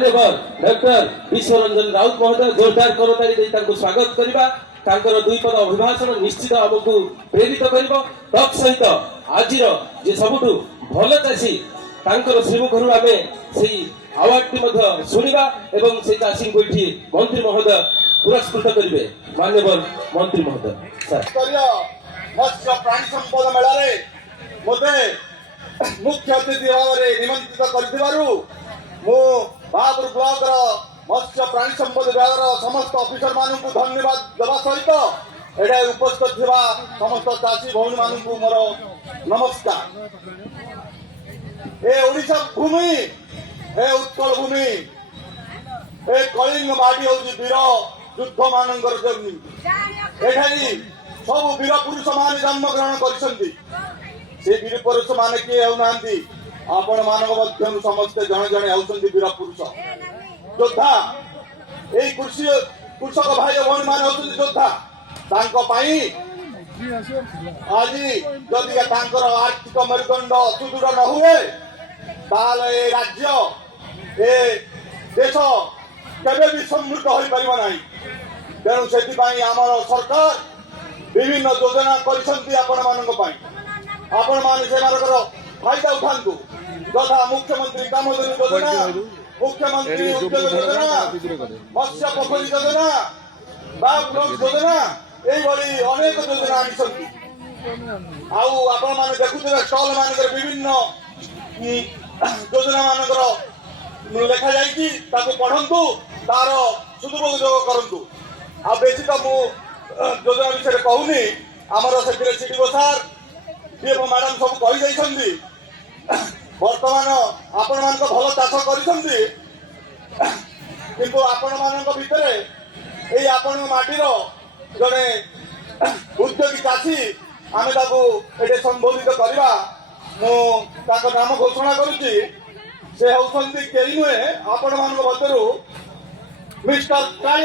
मान्यवर डॉक्टर विश्वरंजन राउत महोदय जोरदार करताली दे तांको स्वागत करिबा तांकर दुई पद अभिभाषण निश्चित हमकु प्रेरित करिबो तक सहित आजिर जे सबुठु भल चासी तांकर श्रीमुखरु आमे सेही अवार्ड टी शुणा एवं से चाषी को मंत्री महोदय पुरस्कृत करेंगे मान्यवर मंत्री महोदय सर मत्स्य प्राणी संपद मेला मते मुख्य अतिथि भाव में निमंत्रित कर ब्लॉक मत्स्य प्राणी संपद विभाग समस्त ऑफिसर मानक धन्यवाद देवा सहित एडे उपस्थित थिबा समस्त चाषी भौणी मानक मोर नमस्कार। ए ओडिशा भूमि ए उत्कल भूमि ए कलिंग माटी होची वीर युद्ध मानकर जमी एठाई सब वीर पुरुष मान जन्म ग्रहण करिसंती से वीर पुरुष मान किए होनांती आपण मानव मध्यम समस्त जन जन होउसंती वीर पुरुष योद्धा ए कृषक भाई भौणी मान होउसंती योद्धा तांको पाई आज जदि तांकर आर्थिक मेरुदंड सुदृढ़ न हुए ताले ए राज्य ए देश केबे भी समृद्ध हो पारिबो नाही। तेणु से आमर सरकार विभिन्न योजना करिसंती आपण मानक पाई आपण मान से मानकर फायदा उठांतु तथा मुख्यमंत्री कामधेनु योजना मुख्यमंत्री उद्योग योजना मत्स्य पोखरी योजना बाबुल योजना एभली अनेक योजना आनिसंती आउ आपण माने देखुथिबे स्टॉल मानकर विभिन्न योजना मानकर लेखा जाइछि ताको पढंतु तार सदुपयोग करंतु आ बेसी तो मु योजना विषय कहूनी आमर से सीडीओ सार डीएफओ मैडम सब कही जाइछंती वर्तमान आपण मान भल चाष करिसंती किंतु आपण मान भितरे एई आपण माटीर जड़े उद्योगी चाषी आमे ताकू एटे संबोधित करवा मु ताको नाम घोषणा करुची से होउसंती केही नुहे आपण मान मध्यरु मिस्टर